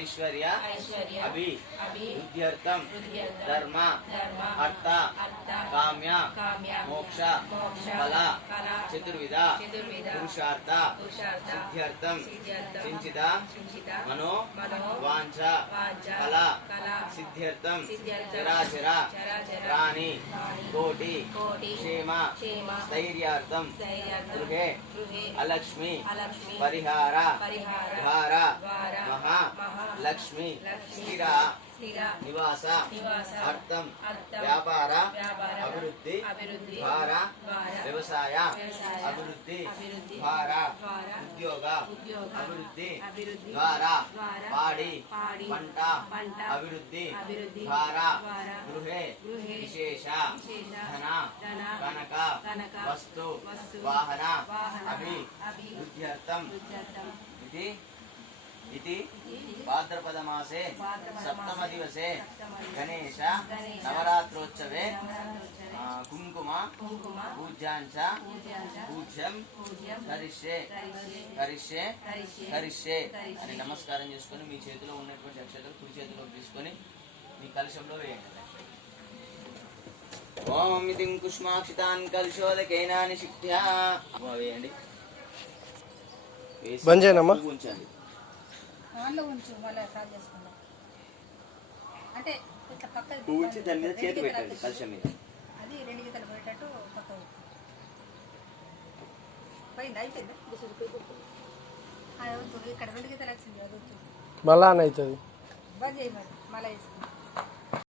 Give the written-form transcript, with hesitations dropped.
ऐश्वर्य अभिवृद्ध्यर्थं धर्म अर्थ काम्य मोक्ष फल चतुर्विध पुरुषार्थ सिद्ध्यर्थं सिंचित मनो वांछ फल सिद्ध्यर्थं चराचर प्राणि कोटि क्षेम स्थैर्यार्थं गृहे अलक्ष्मी परिहार भार महा लक्ष्मी स्थिर निवास अर्थम व्यापार अभिवृद्धि भार व्यवसाय अभिवृद्धि भार उद्योग अभिवृद्धि द्वारा पाड़ी पंट अभिवृद्धि भार गृहे विशेष धन कनक वस्तु वाहन अभिवृद्ध्यर्थम इति भाद्रपद मासे सप्तम दिवसे गणेश नवरात्रोत्सवे कुंकुम पूज्यांच पूज्यं करिष्ये करिष्ये करिष्ये అని నమస్కారం చేసుకొని మీ చేతిలో ఉన్నటువంటి అక్షతలు కుడి చేతిలోకి తీసుకొని మీ కలశంలో వేయండి. ఓం ఇదిం కుష్మాక్షితాన్ కలశోదకేన నిషిక్త్యా వేయండి. బంజేనమ్మా ఉంచండి. ఆన్లో ఉంచు మళ్ళీ సాల్వ్ చేసుకుందాం. అంటే ఇట్లా పక్కన ఉంచి దాని మీద చేతి పెట్టండి కలశం మీద. అది రెండు గీతలు పోయేటట్టు పక్క పోయింది. అయిపోయింది. ఇక్కడ రెండు గీతలు వచ్చింది. అది మళ్ళా అవుతుంది. బంద్ చేయమని మళ్ళీ వేసుకుందాం.